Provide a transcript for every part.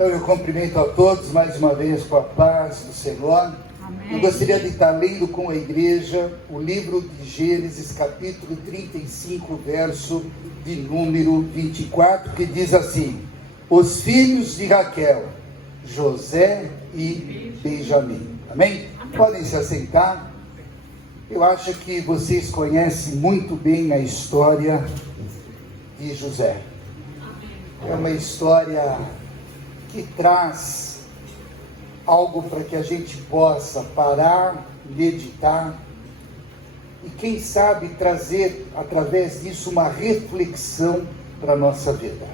Então eu cumprimento a todos mais uma vez com a paz do Senhor. Amém. Eu gostaria de estar lendo com a igreja o livro de Gênesis, capítulo 35, verso de número 24, que diz assim: os filhos de Raquel, José e Benjamim. Amém? Podem se assentar. Eu acho que vocês conhecem muito bem a história de José. É uma história que traz algo para que a gente possa parar, meditar e, quem sabe, trazer através disso uma reflexão para a nossa vida.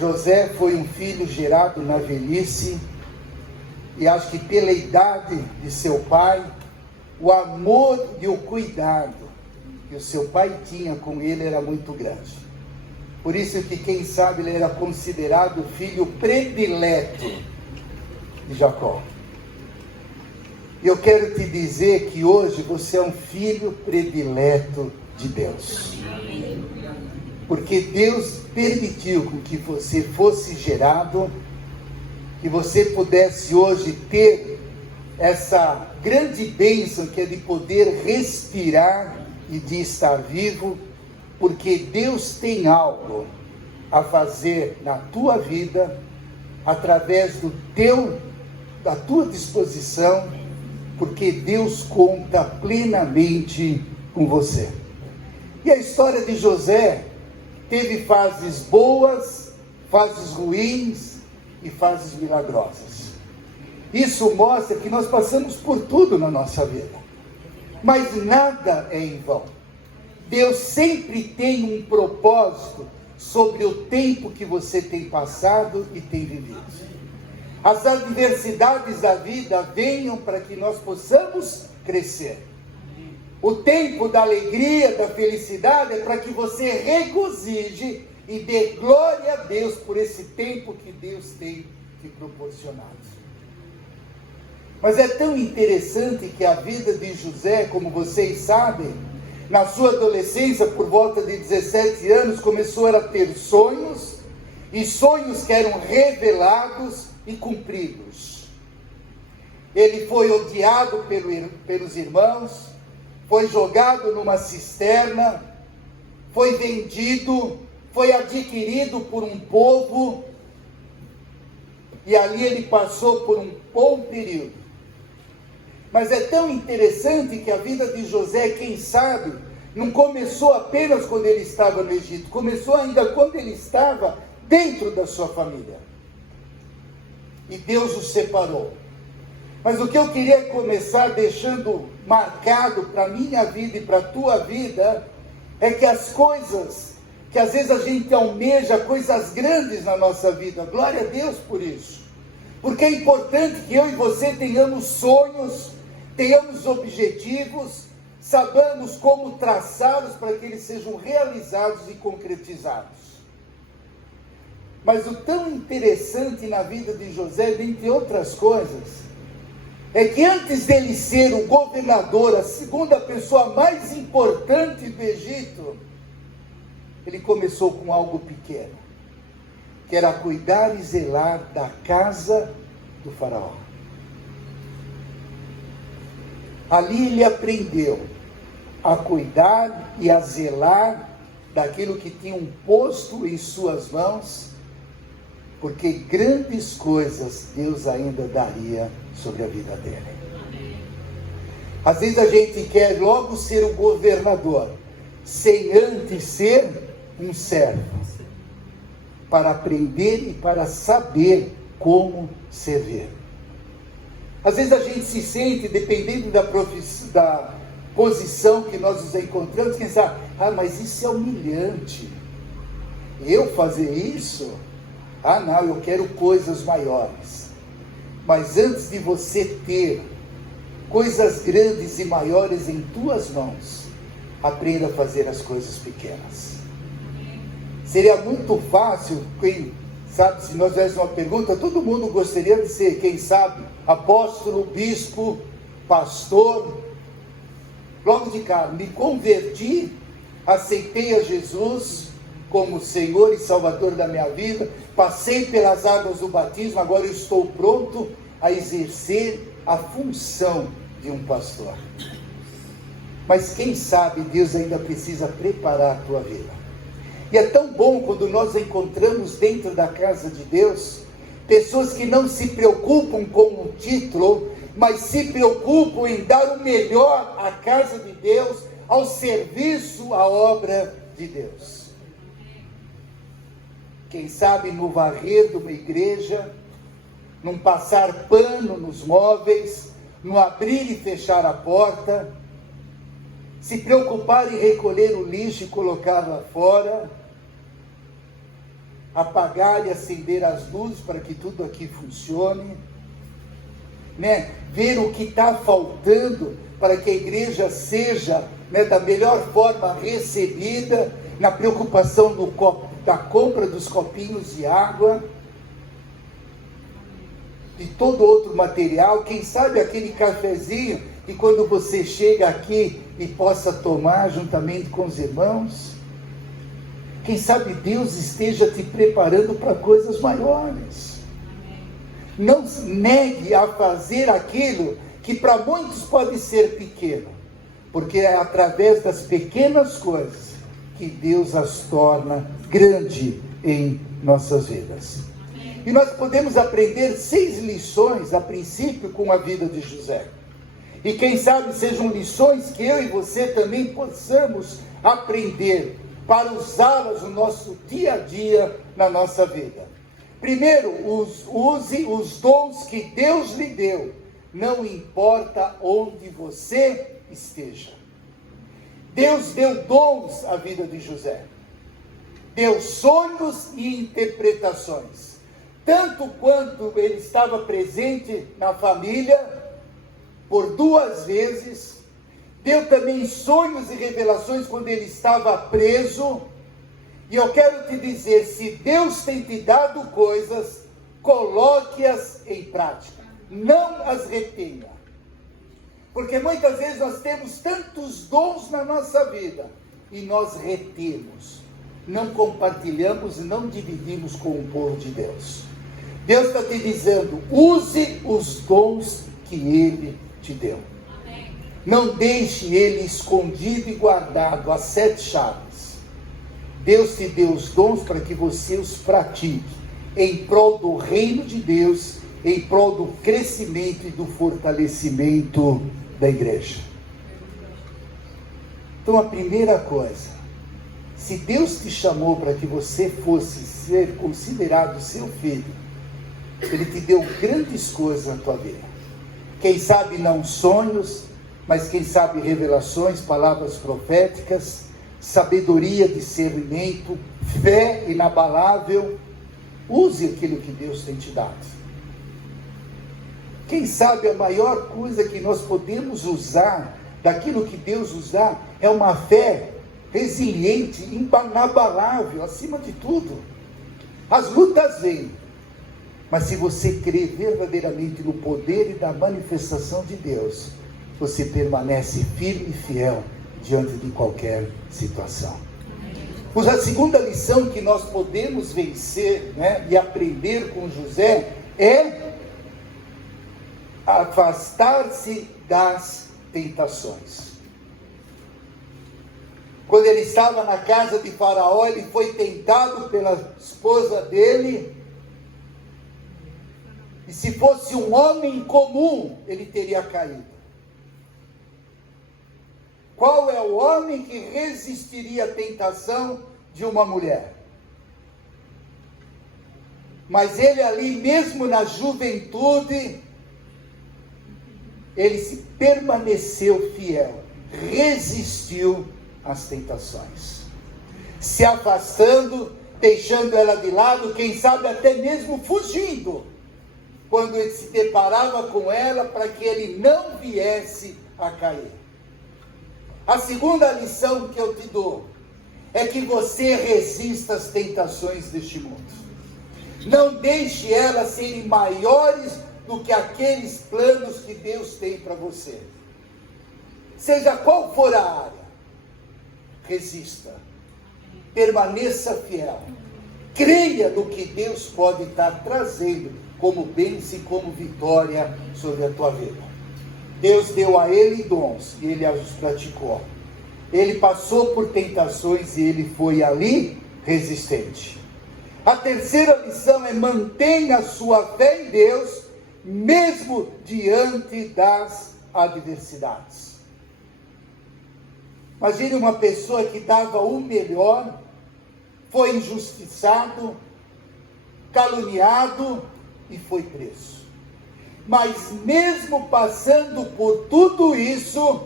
José foi um filho gerado na velhice e acho que pela idade de seu pai, o amor e o cuidado que o seu pai tinha com ele era muito grande. Por isso que, quem sabe, ele era considerado o filho predileto de Jacó. E eu quero te dizer que hoje você é um filho predileto de Deus. Porque Deus permitiu que você fosse gerado, que você pudesse hoje ter essa grande bênção que é de poder respirar e de estar vivo, porque Deus tem algo a fazer na tua vida, através da tua disposição, porque Deus conta plenamente com você. E a história de José teve fases boas, fases ruins e fases milagrosas. Isso mostra que nós passamos por tudo na nossa vida, mas nada é em vão. Deus sempre tem um propósito sobre o tempo que você tem passado e tem vivido. As adversidades da vida venham para que nós possamos crescer. O tempo da alegria, da felicidade é para que você regozije e dê glória a Deus por esse tempo que Deus tem te proporcionado. Mas é tão interessante que a vida de José, como vocês sabem, na sua adolescência, por volta de 17 anos, começou a ter sonhos, e sonhos que eram revelados e cumpridos. Ele foi odiado pelos irmãos, foi jogado numa cisterna, foi vendido, foi adquirido por um povo, e ali ele passou por um bom período. Mas é tão interessante que a vida de José, quem sabe, não começou apenas quando ele estava no Egito, começou ainda quando ele estava dentro da sua família. E Deus o separou. Mas o que eu queria começar deixando marcado para a minha vida e para a tua vida, é que as coisas, que às vezes a gente almeja coisas grandes na nossa vida, glória a Deus por isso. Porque é importante que eu e você tenhamos sonhos, tenhamos objetivos, sabamos como traçá-los para que eles sejam realizados e concretizados. Mas o tão interessante na vida de José, dentre outras coisas, é que antes dele ser o governador, a segunda pessoa mais importante do Egito, ele começou com algo pequeno, que era cuidar e zelar da casa do faraó. Ali ele aprendeu a cuidar e a zelar daquilo que tinham posto em suas mãos, porque grandes coisas Deus ainda daria sobre a vida dele. Às vezes a gente quer logo ser o governador, sem antes ser um servo, para aprender e para saber como servir. Às vezes a gente se sente, dependendo da posição que nós nos encontramos, quem sabe, mas isso é humilhante. Eu fazer isso? Não, eu quero coisas maiores. Mas antes de você ter coisas grandes e maiores em tuas mãos, aprenda a fazer as coisas pequenas. Seria muito fácil, quem sabe, se nós tivéssemos uma pergunta, todo mundo gostaria de ser, quem sabe, apóstolo, bispo, pastor. Logo de cara, me converti, aceitei a Jesus, como Senhor e Salvador da minha vida, passei pelas águas do batismo, agora eu estou pronto a exercer a função de um pastor. Mas quem sabe Deus ainda precisa preparar a tua vida. E é tão bom quando nós encontramos dentro da casa de Deus pessoas que não se preocupam com o título, mas se preocupam em dar o melhor à casa de Deus, ao serviço, à obra de Deus. Quem sabe no varrer de uma igreja, num passar pano nos móveis, no abrir e fechar a porta, se preocupar em recolher o lixo e colocar lá fora, apagar e acender as luzes para que tudo aqui funcione, ver o que está faltando para que a igreja seja da melhor forma recebida, na preocupação da compra dos copinhos de água, de todo outro material, quem sabe aquele cafezinho, e quando você chega aqui e possa tomar juntamente com os irmãos, quem sabe Deus esteja te preparando para coisas maiores. Não negue a fazer aquilo que para muitos pode ser pequeno, porque é através das pequenas coisas que Deus as torna grande em nossas vidas. E nós podemos aprender 6 lições a princípio com a vida de José. E quem sabe sejam lições que eu e você também possamos aprender para usá-las no nosso dia a dia, na nossa vida. Primeiro, use os dons que Deus lhe deu, não importa onde você esteja. Deus deu dons à vida de José. Deu sonhos e interpretações. Tanto quanto ele estava presente na família, por 2 vezes, deu também sonhos e revelações quando ele estava preso. E eu quero te dizer, se Deus tem te dado coisas, coloque-as em prática, não as retenha. Porque muitas vezes nós temos tantos dons na nossa vida, e nós retemos, não compartilhamos e não dividimos com o povo de Deus. Deus está te dizendo, use os dons que Ele te deu. Não deixe ele escondido e guardado às 7 chaves. Deus te deu os dons para que você os pratique em prol do reino de Deus, em prol do crescimento e do fortalecimento da igreja. Então a primeira coisa, se Deus te chamou para que você fosse ser considerado seu filho, Ele te deu grandes coisas na tua vida. Quem sabe não sonhos, mas quem sabe revelações, palavras proféticas, sabedoria, discernimento, fé inabalável. Use aquilo que Deus tem te dado. Quem sabe a maior coisa que nós podemos usar, daquilo que Deus nos dá, é uma fé resiliente, inabalável, acima de tudo. As lutas vêm, mas se você crer verdadeiramente no poder e na manifestação de Deus, você permanece firme e fiel diante de qualquer situação. Pois a segunda lição que nós podemos vencer, e aprender com José é afastar-se das tentações. Quando ele estava na casa de Faraó, ele foi tentado pela esposa dele. E se fosse um homem comum, ele teria caído. Qual é o homem que resistiria à tentação de uma mulher? Mas ele ali, mesmo na juventude, ele se permaneceu fiel, resistiu às tentações, se afastando, deixando ela de lado, quem sabe até mesmo fugindo, quando ele se deparava com ela, para que ele não viesse a cair. A segunda lição que eu te dou é que você resista às tentações deste mundo. Não deixe elas serem maiores do que aqueles planos que Deus tem para você. Seja qual for a área, resista. permaneça fiel. Creia no que Deus pode estar trazendo como bênção e como vitória sobre a tua vida. Deus deu a ele dons e ele os praticou. Ele passou por tentações e ele foi ali resistente. A terceira lição é: mantenha a sua fé em Deus, mesmo diante das adversidades. Imagine uma pessoa que dava o melhor, foi injustiçado, caluniado e foi preso. Mas mesmo passando por tudo isso,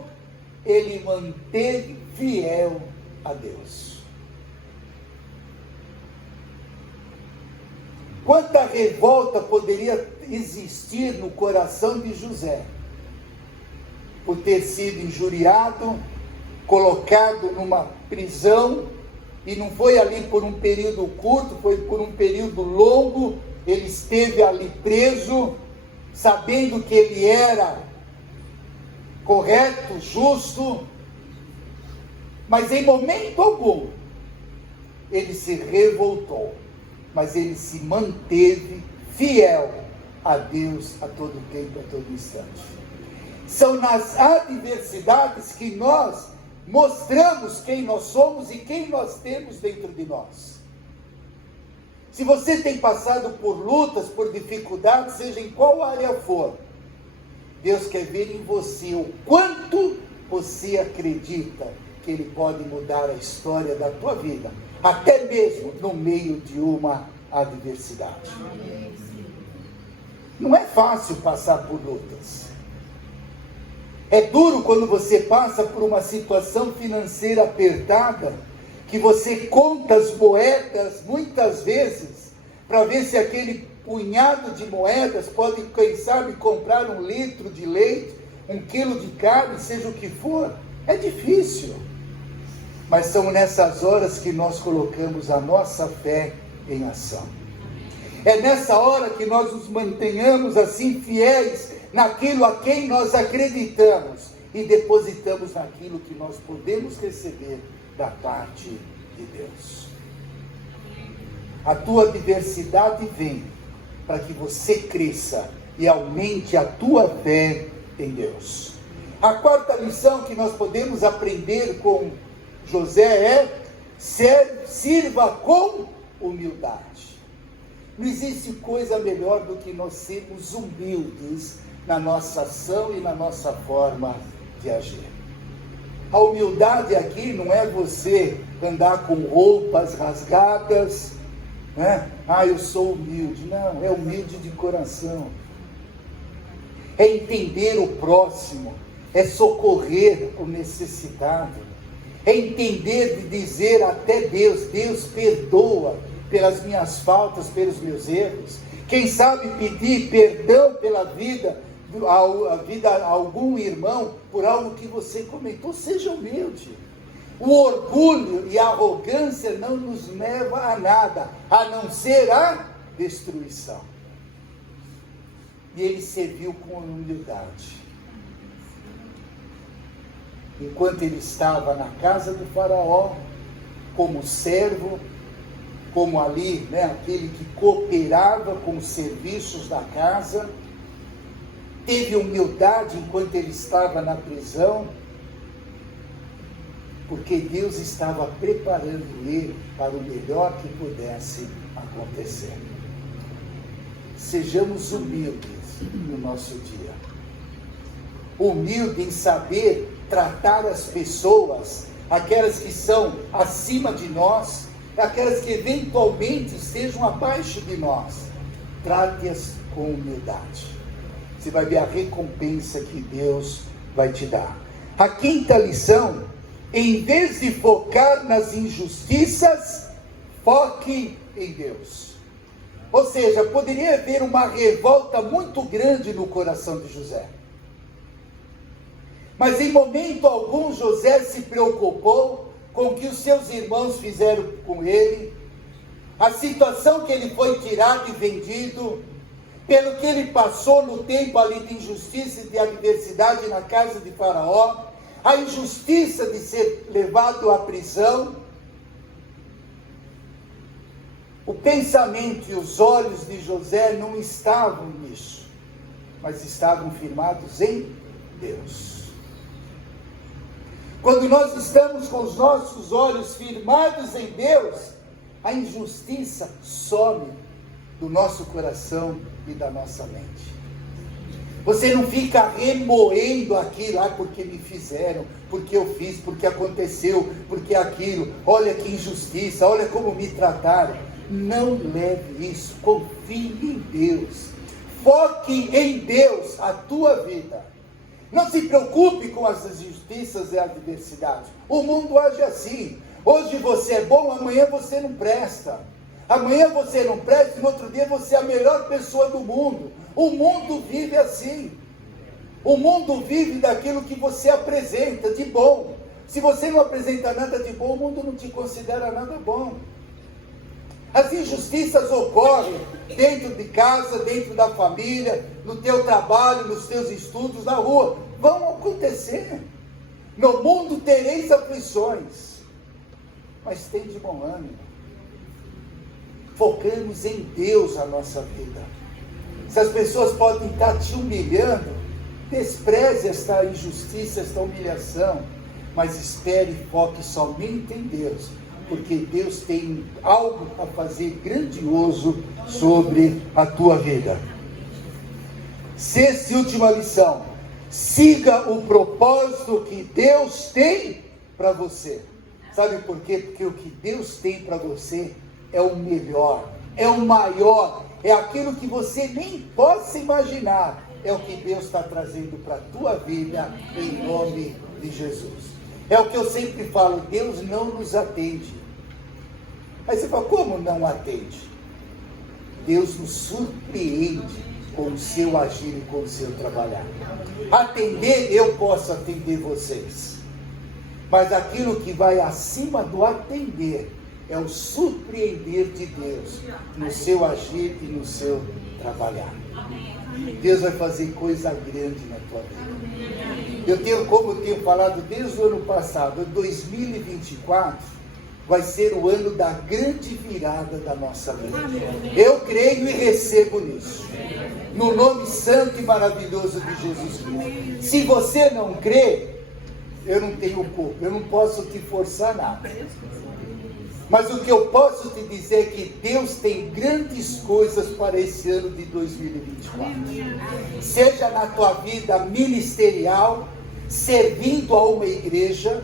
ele manteve fiel a Deus. Quanta revolta poderia existir no coração de José, por ter sido injuriado, colocado numa prisão, e não foi ali por um período curto, foi por um período longo. Ele esteve ali preso, sabendo que ele era correto, justo, mas em momento algum ele se revoltou, mas ele se manteve fiel a Deus a todo tempo, a todo instante. São nas adversidades que nós mostramos quem nós somos e quem nós temos dentro de nós. Se você tem passado por lutas, por dificuldades, seja em qual área for, Deus quer ver em você o quanto você acredita que Ele pode mudar a história da tua vida, até mesmo no meio de uma adversidade. Não é fácil passar por lutas. É duro quando você passa por uma situação financeira apertada, que você conta as moedas muitas vezes, para ver se aquele punhado de moedas pode, quem sabe, comprar 1 litro de leite, 1 quilo de carne, seja o que for. É difícil. Mas são nessas horas que nós colocamos a nossa fé em ação. É nessa hora que nós nos mantenhamos assim fiéis naquilo a quem nós acreditamos e depositamos naquilo que nós podemos receber da parte de Deus. A tua adversidade vem para que você cresça e aumente a tua fé em Deus. A quarta lição que nós podemos aprender com José é: sirva com humildade. Não existe coisa melhor do que nós sermos humildes na nossa ação e na nossa forma de agir. A humildade aqui não é você andar com roupas rasgadas, né? Eu sou humilde. Não, é humilde de coração. É entender o próximo, é socorrer o necessitado, é entender de dizer até Deus perdoa pelas minhas faltas, pelos meus erros. Quem sabe pedir perdão pela vida a algum irmão por algo que você comentou. Seja humilde. O orgulho e a arrogância não nos leva a nada, a não ser a destruição. E ele serviu com humildade. Enquanto ele estava na casa do faraó, como servo, como ali, aquele que cooperava com os serviços da casa, teve humildade enquanto ele estava na prisão, porque Deus estava preparando ele para o melhor que pudesse acontecer. Sejamos humildes no nosso dia. Humilde em saber tratar as pessoas, aquelas que são acima de nós, aquelas que eventualmente estejam abaixo de nós. Trate-as com humildade. Você vai ver a recompensa que Deus vai te dar. A quinta lição: em vez de focar nas injustiças, foque em Deus. Ou seja, poderia haver uma revolta muito grande no coração de José. Mas em momento algum José se preocupou com o que os seus irmãos fizeram com ele, a situação que ele foi tirado e vendido, pelo que ele passou no tempo ali de injustiça e de adversidade na casa de Faraó, a injustiça de ser levado à prisão. O pensamento e os olhos de José não estavam nisso, mas estavam firmados em Deus. Quando nós estamos com os nossos olhos firmados em Deus, a injustiça some do nosso coração e da nossa mente. Você não fica remoendo aquilo, porque me fizeram, porque eu fiz, porque aconteceu, porque aquilo, olha que injustiça, olha como me trataram. Não leve isso, confie em Deus, foque em Deus a tua vida. Não se preocupe com as injustiças e adversidades. O mundo age assim. Hoje você é bom, amanhã você não presta. Amanhã você não presta e no outro dia você é a melhor pessoa do mundo. O mundo vive assim. O mundo vive daquilo que você apresenta de bom. Se você não apresenta nada de bom, o mundo não te considera nada bom. As injustiças ocorrem dentro de casa, dentro da família, no teu trabalho, nos teus estudos, na rua. Vão acontecer. No mundo tereis aflições, mas tem de bom ânimo. Focamos em Deus a nossa vida. Se as pessoas podem estar te humilhando, despreze esta injustiça, esta humilhação, mas espere e foque somente em Deus, porque Deus tem algo a fazer grandioso sobre a tua vida. Sexta e última lição: siga o propósito que Deus tem para você. Sabe por quê? Porque o que Deus tem para você é o melhor, é o maior, é aquilo que você nem possa imaginar. É o que Deus está trazendo para a tua vida, em nome de Jesus. É o que eu sempre falo, Deus não nos atende. Aí você fala, como não atende? Deus nos surpreende com o seu agir e com o seu trabalhar. Atender, eu posso atender vocês. Mas aquilo que vai acima do atender é o surpreender de Deus no seu agir e no seu trabalhar. Deus vai fazer coisa grande na tua vida. Como eu tenho falado desde o ano passado, 2024 vai ser o ano da grande virada da nossa vida. Eu creio e recebo nisso. No nome santo e maravilhoso de Jesus Cristo. Se você não crê, eu não tenho culpa, eu não posso te forçar nada. Mas o que eu posso te dizer é que Deus tem grandes coisas para esse ano de 2024. Seja na tua vida ministerial, servindo a uma igreja,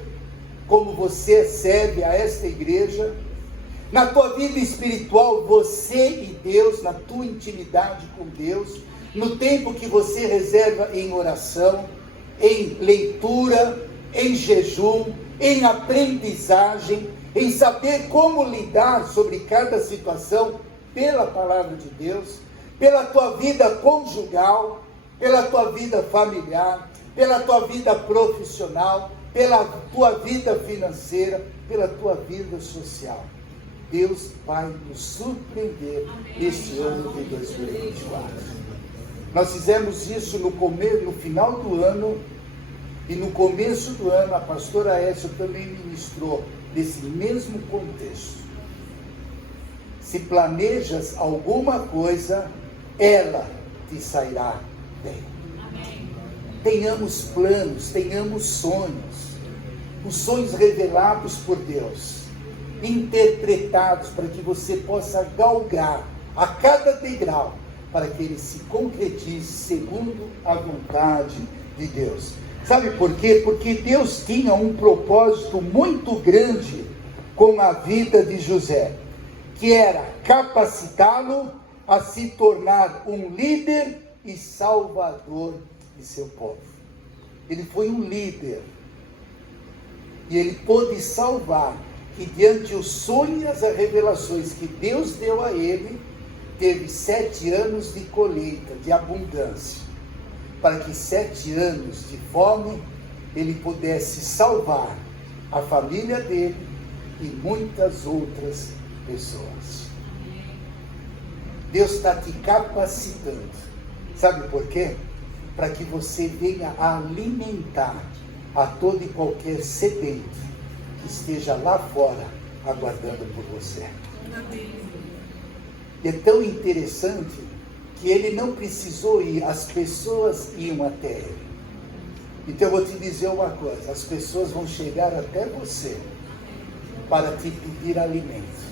como você serve a esta igreja, na tua vida espiritual, você e Deus, na tua intimidade com Deus, no tempo que você reserva em oração, em leitura, em jejum, em aprendizagem, em saber como lidar sobre cada situação pela palavra de Deus, pela tua vida conjugal, pela tua vida familiar, pela tua vida profissional, pela tua vida financeira, pela tua vida social. Deus vai nos surpreender este ano de 2024. Nós fizemos isso no final do ano, e no começo do ano a pastora Écia também ministrou nesse mesmo contexto. Se planejas alguma coisa, ela te sairá bem. Amém. Tenhamos planos, tenhamos sonhos, os sonhos revelados por Deus, interpretados para que você possa galgar a cada degrau, para que ele se concretize segundo a vontade de Deus. Sabe por quê? Porque Deus tinha um propósito muito grande com a vida de José, que era capacitá-lo a se tornar um líder e salvador de seu povo. Ele foi um líder, e ele pôde salvar, e diante os sonhos e as revelações que Deus deu a ele, teve 7 anos de colheita, de abundância, para que 7 anos de fome ele pudesse salvar a família dele e muitas outras pessoas. Deus está te capacitando. Sabe por quê? Para que você venha a alimentar a todo e qualquer sedento que esteja lá fora aguardando por você. E é tão interessante que ele não precisou ir, as pessoas iam até ele. Então eu vou te dizer uma coisa, as pessoas vão chegar até você para te pedir alimento.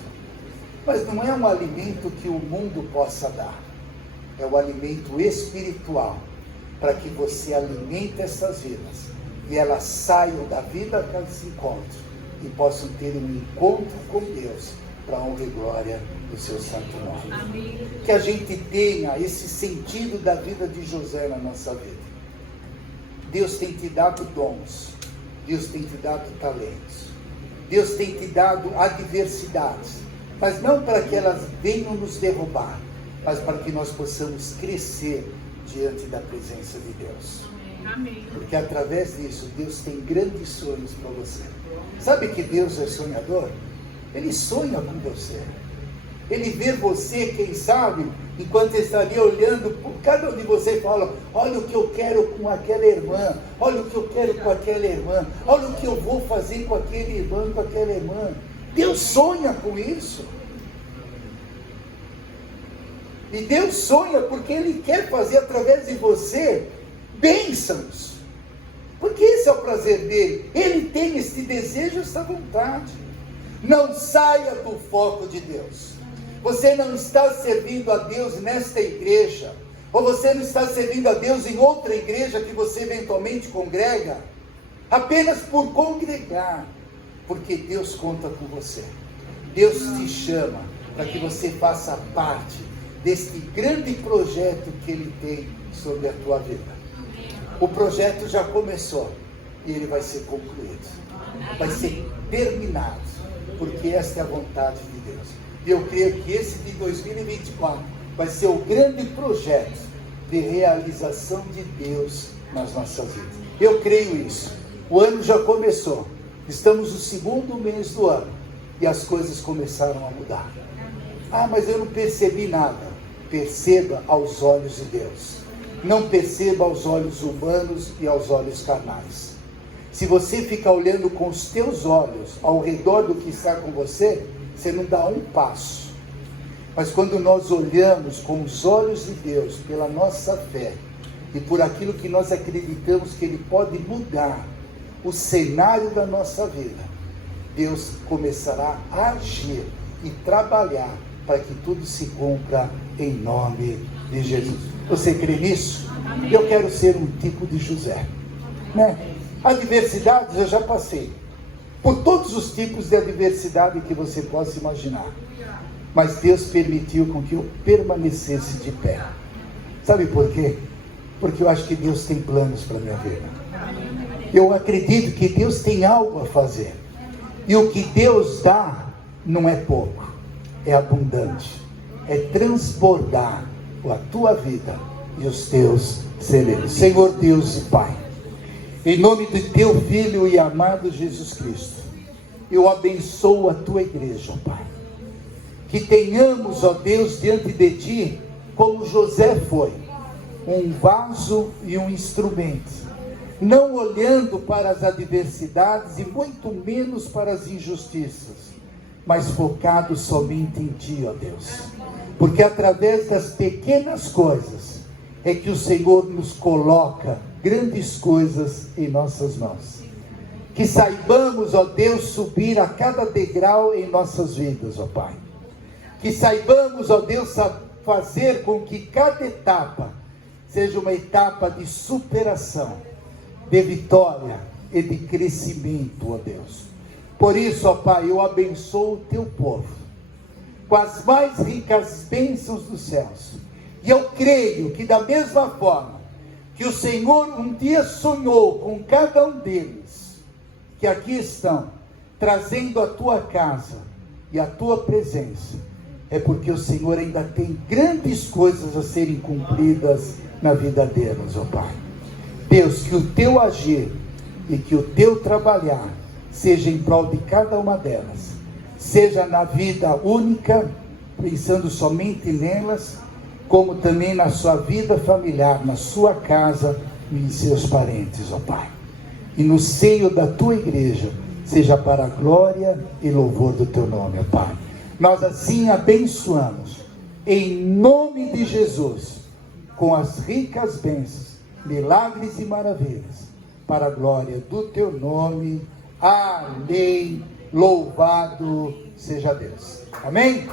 Mas não é um alimento que o mundo possa dar. É um alimento espiritual, para que você alimente essas vidas e elas saiam da vida que elas se encontram e possam ter um encontro com Deus para a honra e glória do seu santo nome. Amém. Que a gente tenha esse sentido da vida de José na nossa vida. Deus tem te dado dons, Deus tem te dado talentos, Deus tem te dado adversidades, mas não para que elas venham nos derrubar, mas para que nós possamos crescer diante da presença de Deus. Amém. Porque através disso, Deus tem grandes sonhos para você. Sabe que Deus é sonhador? Ele sonha com você. Ele vê você, quem sabe, enquanto está ali olhando por cada um de vocês e fala: olha o que eu quero com aquela irmã, olha o que eu quero com aquela irmã, olha o que eu vou fazer com aquele irmão, com aquela irmã. Deus sonha com isso. E Deus sonha porque Ele quer fazer através de você bênçãos. Porque esse é o prazer dele. Ele tem esse desejo, essa vontade. Não saia do foco de Deus. Você não está servindo a Deus nesta igreja, ou você não está servindo a Deus em outra igreja que você eventualmente congrega, apenas por congregar, porque Deus conta com você. Deus te chama para que você faça parte deste grande projeto que Ele tem sobre a tua vida. O projeto já começou e ele vai ser concluído, vai ser terminado, porque esta é a vontade de Deus. E eu creio que esse de 2024 vai ser o grande projeto de realização de Deus nas nossas vidas. Eu creio isso. O ano já começou, estamos no segundo mês do ano e as coisas começaram a mudar. Ah, mas eu não percebi nada. Perceba aos olhos de Deus. Não perceba aos olhos humanos e aos olhos carnais. Se você ficar olhando com os teus olhos ao redor do que está com você, você não dá um passo. Mas quando nós olhamos com os olhos de Deus, pela nossa fé, e por aquilo que nós acreditamos que Ele pode mudar o cenário da nossa vida, Deus começará a agir e trabalhar para que tudo se cumpra em nome de Jesus. Você crê nisso? Amém. Eu quero ser um tipo de José, né? Adversidades eu já passei, por todos os tipos de adversidade que você possa imaginar, mas Deus permitiu com que eu permanecesse de pé. Sabe por quê? Porque eu acho que Deus tem planos para a minha vida. Eu acredito que Deus tem algo a fazer, e o que Deus dá não é pouco, é abundante, é transbordar a tua vida e os teus celeiros. Senhor Deus e Pai, em nome do teu Filho e amado Jesus Cristo, eu abençoo a tua igreja, Pai. Que tenhamos, ó Deus, diante de ti, como José foi, um vaso e um instrumento, não olhando para as adversidades e muito menos para as injustiças, mas focado somente em ti, ó Deus. Porque através das pequenas coisas é que o Senhor nos coloca grandes coisas em nossas mãos. Que saibamos, ó Deus, subir a cada degrau em nossas vidas, ó Pai. Que saibamos, ó Deus, fazer com que cada etapa seja uma etapa de superação, de vitória e de crescimento, ó Deus. Por isso, ó Pai, eu abençoo o teu povo com as mais ricas bênçãos dos céus. E eu creio que da mesma forma que o Senhor um dia sonhou com cada um deles, que aqui estão, trazendo a tua casa e a tua presença, é porque o Senhor ainda tem grandes coisas a serem cumpridas na vida deles, ó Pai. Deus, que o teu agir e que o teu trabalhar seja em prol de cada uma delas, seja na vida única, pensando somente nelas, como também na sua vida familiar, na sua casa e em seus parentes, ó Pai. E no seio da tua igreja, seja para a glória e louvor do teu nome, ó Pai. Nós assim abençoamos em nome de Jesus, com as ricas bênçãos, milagres e maravilhas, para a glória do teu nome. Amém. Louvado seja Deus. Amém?